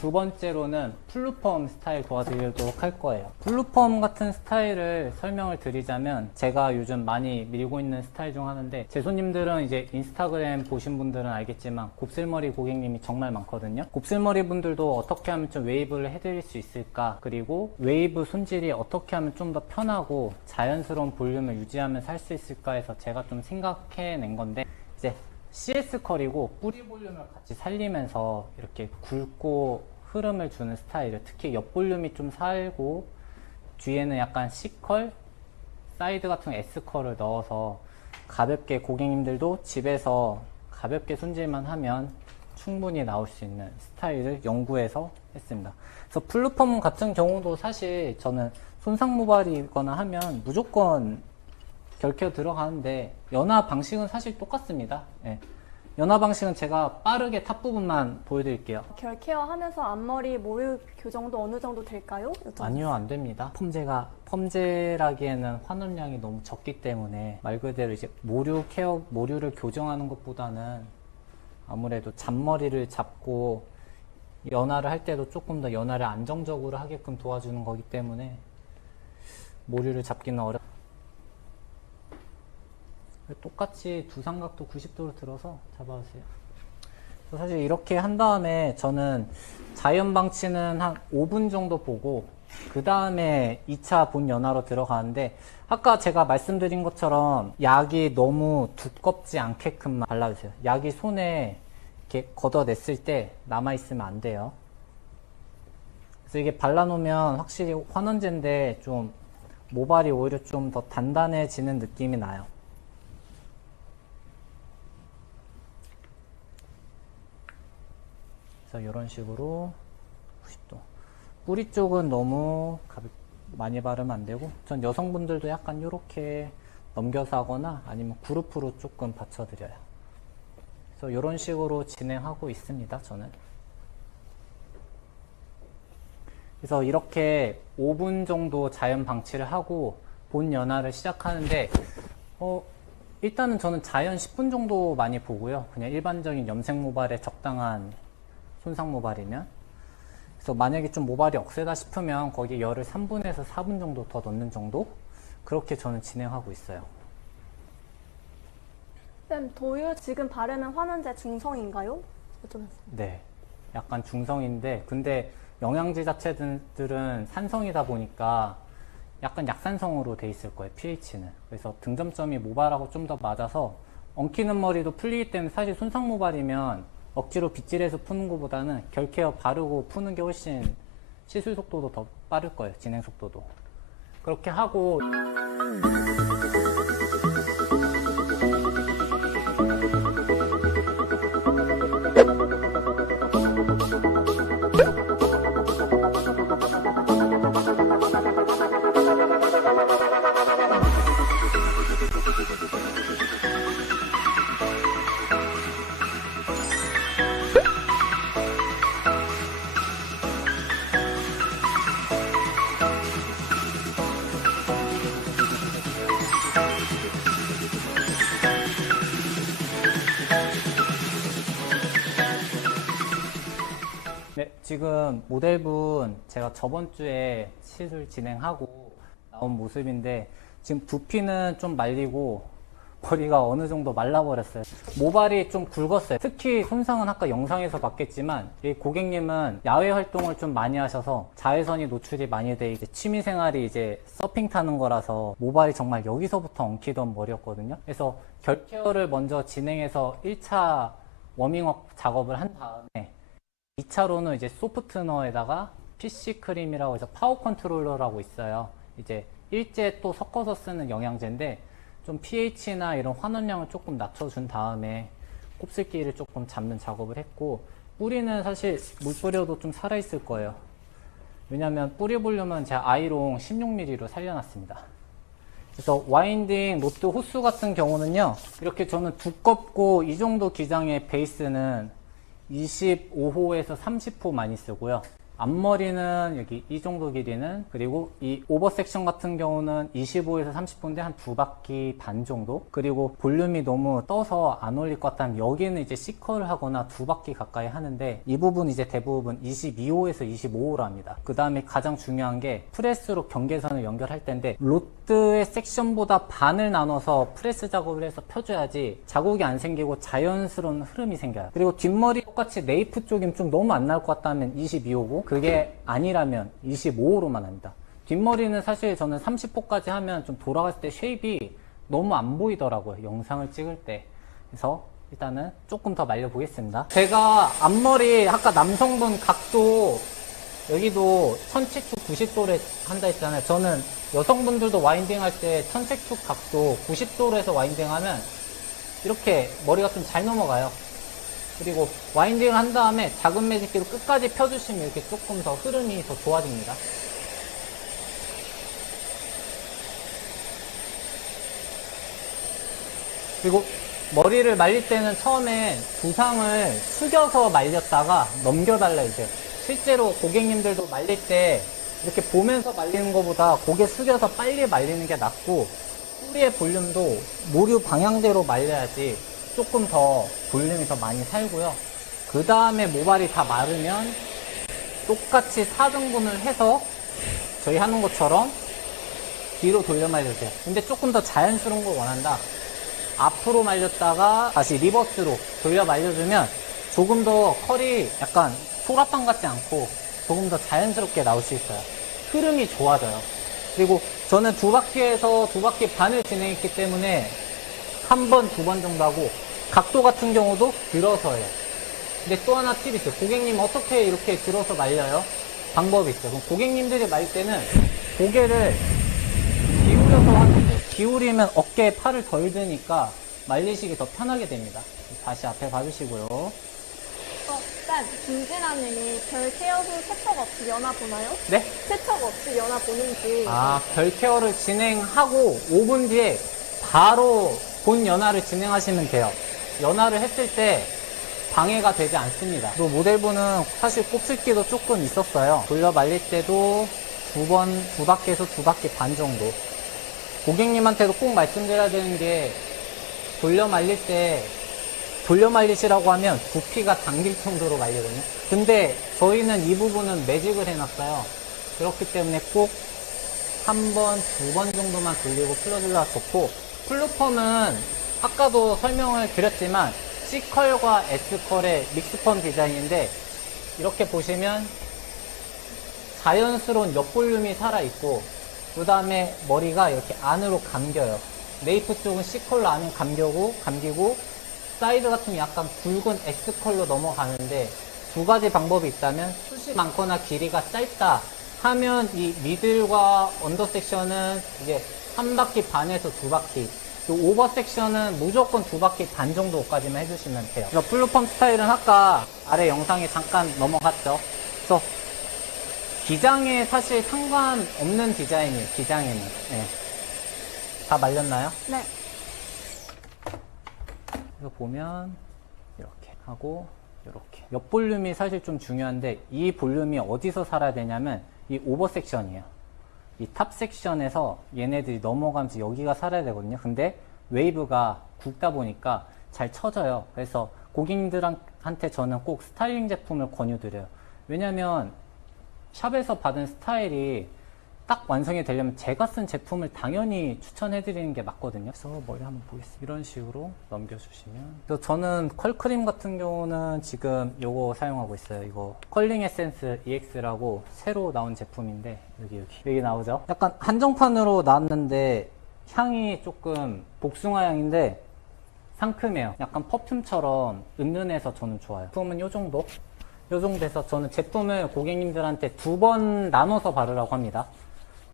두 번째로는 풀루펌 스타일 도와드리도록 할 거예요. 풀루펌 같은 스타일을 설명을 드리자면 제가 요즘 많이 밀고 있는 스타일 중 하나인데, 제 손님들은 이제 인스타그램 보신 분들은 알겠지만 곱슬머리 고객님이 정말 많거든요. 곱슬머리 분들도 어떻게 하면 좀 웨이브를 해드릴 수 있을까, 그리고 웨이브 손질이 어떻게 하면 좀 더 편하고 자연스러운 볼륨을 유지하면서 할 수 있을까 해서 제가 좀 생각해낸 건데, 이제 CS 컬이고 뿌리 볼륨을 같이 살리면서 이렇게 굵고 흐름을 주는 스타일을, 특히 옆 볼륨이 좀 살고 뒤에는 약간 C컬, 사이드 같은 S컬을 넣어서 가볍게 고객님들도 집에서 가볍게 손질만 하면 충분히 나올 수 있는 스타일을 연구해서 했습니다. 그래서 풀루펌 같은 경우도 사실 저는 손상 모발이거나 하면 무조건 결케어 들어가는데, 연화 방식은 사실 똑같습니다. 예. 연화 방식은 제가 빠르게 탑 부분만 보여드릴게요. 결케어 하면서 앞머리 모유 교정도 어느 정도 될까요? 아니요, 안 됩니다. 펌제라기에는 환원량이 너무 적기 때문에 말 그대로 이제 모류를 교정하는 것보다는 아무래도 잔머리를 잡고 연화를 할 때도 조금 더 연화를 안정적으로 하게끔 도와주는 거기 때문에 모류를 잡기는 어렵습니다. 똑같이 두 삼각도 90도로 들어서 잡아주세요. 사실 이렇게 한 다음에 저는 자연 방치는 한 5분 정도 보고 그 다음에 2차 본 연화로 들어가는데, 아까 제가 말씀드린 것처럼 약이 너무 두껍지 않게끔만 발라주세요. 약이 손에 이렇게 걷어냈을 때 남아있으면 안 돼요. 그래서 이게 발라놓으면 확실히 환원제인데 좀 모발이 오히려 좀 더 단단해지는 느낌이 나요. 그래서 이런 식으로 90도. 뿌리 쪽은 너무 많이 바르면 안 되고, 전 여성분들도 약간 이렇게 넘겨서 하거나 아니면 그룹으로 조금 받쳐드려요. 그래서 이런 식으로 진행하고 있습니다, 저는. 그래서 이렇게 5분 정도 자연 방치를 하고 본 연화를 시작하는데, 일단은 저는 자연 10분 정도 많이 보고요. 그냥 일반적인 염색 모발에 적당한 손상 모발이면. 그래서 만약에 좀 모발이 억세다 싶으면 거기에 열을 3분에서 4분 정도 더 넣는 정도? 그렇게 저는 진행하고 있어요. 쌤, 도유 지금 바르는 환원제 중성인가요? 네, 약간 중성인데, 근데 영양제 자체들은 산성이다 보니까 약간 약산성으로 돼 있을 거예요, pH는. 그래서 등점점이 모발하고 좀 더 맞아서 엉키는 머리도 풀리기 때문에, 사실 손상 모발이면 억지로 빗질해서 푸는 것보다는 결케어 바르고 푸는 게 훨씬 시술 속도도 더 빠를 거예요, 진행 속도도. 그렇게 하고 네, 지금 모델분 제가 저번 주에 시술 진행하고 나온 모습인데, 지금 두피는 좀 말리고 머리가 어느 정도 말라버렸어요. 모발이 좀 굵었어요. 특히 손상은 아까 영상에서 봤겠지만, 이 고객님은 야외 활동을 좀 많이 하셔서 자외선이 노출이 많이 돼 이제 취미생활이 이제 서핑 타는 거라서 모발이 정말 여기서부터 엉키던 머리였거든요. 그래서 결케어를 먼저 진행해서 1차 워밍업 작업을 한 다음에 2차로는 이제 소프트너에다가 PC 크림이라고 해서 파워 컨트롤러라고 있어요. 이제 일제 또 섞어서 쓰는 영양제인데, 좀 pH나 이런 환원량을 조금 낮춰준 다음에 곱슬기를 조금 잡는 작업을 했고, 뿌리는 사실 물 뿌려도 좀 살아있을 거예요. 왜냐면 뿌리 볼륨은 제가 아이롱 16mm로 살려놨습니다. 그래서 와인딩 로트 호수 같은 경우는요, 이렇게 저는 두껍고 이 정도 기장의 베이스는 25호에서 30호 많이 쓰고요. 앞머리는 여기 이 정도 길이는, 그리고 이 오버 섹션 같은 경우는 25에서 30분대 한 2바퀴 반 정도. 그리고 볼륨이 너무 떠서 안 어울릴 것 같다면 여기는 이제 C컬을 하거나 2바퀴 가까이 하는데, 이 부분 이제 대부분 22호에서 25호로 합니다. 그 다음에 가장 중요한 게 프레스로 경계선을 연결할 텐데, 로드의 섹션보다 반을 나눠서 프레스 작업을 해서 펴줘야지 자국이 안 생기고 자연스러운 흐름이 생겨요. 그리고 뒷머리 똑같이 네이프 쪽이면 좀 너무 안 나올 것 같다면 22호고, 그게 아니라면 25호로만 합니다. 뒷머리는 사실 저는 30호까지 하면 좀 돌아갔을 때 쉐입이 너무 안 보이더라고요, 영상을 찍을 때. 그래서 일단은 조금 더 말려보겠습니다. 제가 앞머리 아까 남성분 각도 여기도 천체축 90도로 한다 했잖아요. 저는 여성분들도 와인딩 할 때 천체축 각도 90도로 해서 와인딩 하면 이렇게 머리가 좀 잘 넘어가요. 그리고 와인딩을 한 다음에 작은 매직기로 끝까지 펴주시면 이렇게 조금 더 흐름이 더 좋아집니다. 그리고 머리를 말릴 때는 처음에 두상을 숙여서 말렸다가 넘겨달라 이제. 실제로 고객님들도 말릴 때 이렇게 보면서 말리는 것보다 고개 숙여서 빨리 말리는 게 낫고, 뿌리의 볼륨도 모류 방향대로 말려야지 조금 더 볼륨이 더 많이 살고요. 그 다음에 모발이 다 마르면 똑같이 4등분을 해서 저희 하는 것처럼 뒤로 돌려 말려주세요. 근데 조금 더 자연스러운 걸 원한다, 앞으로 말렸다가 다시 리버스로 돌려 말려주면 조금 더 컬이 약간 소라빵 같지 않고 조금 더 자연스럽게 나올 수 있어요. 흐름이 좋아져요. 그리고 저는 2바퀴에서 2바퀴 반을 진행했기 때문에 한 번, 2번 정도 하고, 각도 같은 경우도 들어서 해요. 근데 또 하나 팁이 있어요. 고객님 어떻게 이렇게 들어서 말려요? 방법이 있어요. 그럼 고객님들이 말릴 때는 고개를 기울여서 하는 거예요. 기울이면 어깨에 팔을 덜 드니까 말리시기 더 편하게 됩니다. 다시 앞에 봐주시고요. 일단 김진아님이 별 케어 후 세척 없이 연화 보나요? 네? 세척 없이 연화 보는지. 별 케어를 진행하고 5분 뒤에 바로 본 연화를 진행하시면 돼요. 연화를 했을 때 방해가 되지 않습니다. 그리고 모델분은 사실 곱슬기도 조금 있었어요. 돌려 말릴 때도 2바퀴에서 2바퀴 반 정도. 고객님한테도 꼭 말씀드려야 되는 게, 돌려 말릴 때 돌려 말리시라고 하면 부피가 당길 정도로 말리거든요. 근데 저희는 이 부분은 매직을 해놨어요. 그렇기 때문에 꼭 한 번, 2번 정도만 돌리고 풀어주려가 좋고, 플루펌은 아까도 설명을 드렸지만 C컬과 S컬의 믹스펌 디자인인데, 이렇게 보시면 자연스러운 옆볼륨이 살아있고, 그 다음에 머리가 이렇게 안으로 감겨요. 네이프 쪽은 C컬로 안으로 감기고 사이드 같은 게 약간 굵은 X컬로 넘어가는데, 두 가지 방법이 있다면, 숱이 많거나 길이가 짧다 하면 이 미들과 언더 섹션은 이제 3바퀴 반에서 2바퀴, 또 오버 섹션은 무조건 2바퀴 반 정도까지만 해주시면 돼요. 그래서 플루펌 스타일은 아까 아래 영상에 잠깐 넘어갔죠. 그래서 기장에 사실 상관없는 디자인이에요. 기장에는. 네. 다 말렸나요? 네. 이거 보면 이렇게 하고 이렇게. 옆 볼륨이 사실 좀 중요한데, 이 볼륨이 어디서 살아야 되냐면 이 오버 섹션이에요. 이 탑 섹션에서 얘네들이 넘어가면서 여기가 살아야 되거든요. 근데 웨이브가 굵다 보니까 잘 쳐져요. 그래서 고객님들한테 저는 꼭 스타일링 제품을 권유드려요. 왜냐면 샵에서 받은 스타일이 딱 완성이 되려면 제가 쓴 제품을 당연히 추천해드리는 게 맞거든요. 그래서 머리 한번 보겠습니다. 이런 식으로 넘겨주시면. 그래서 저는 컬크림 같은 경우는 지금 요거 사용하고 있어요. 이거 컬링 에센스 EX라고 새로 나온 제품인데, 여기 나오죠? 약간 한정판으로 나왔는데 향이 조금 복숭아 향인데 상큼해요. 약간 퍼퓸처럼 은은해서 저는 좋아요. 제품은 요 정도 해서 저는 제품을 고객님들한테 2번 나눠서 바르라고 합니다.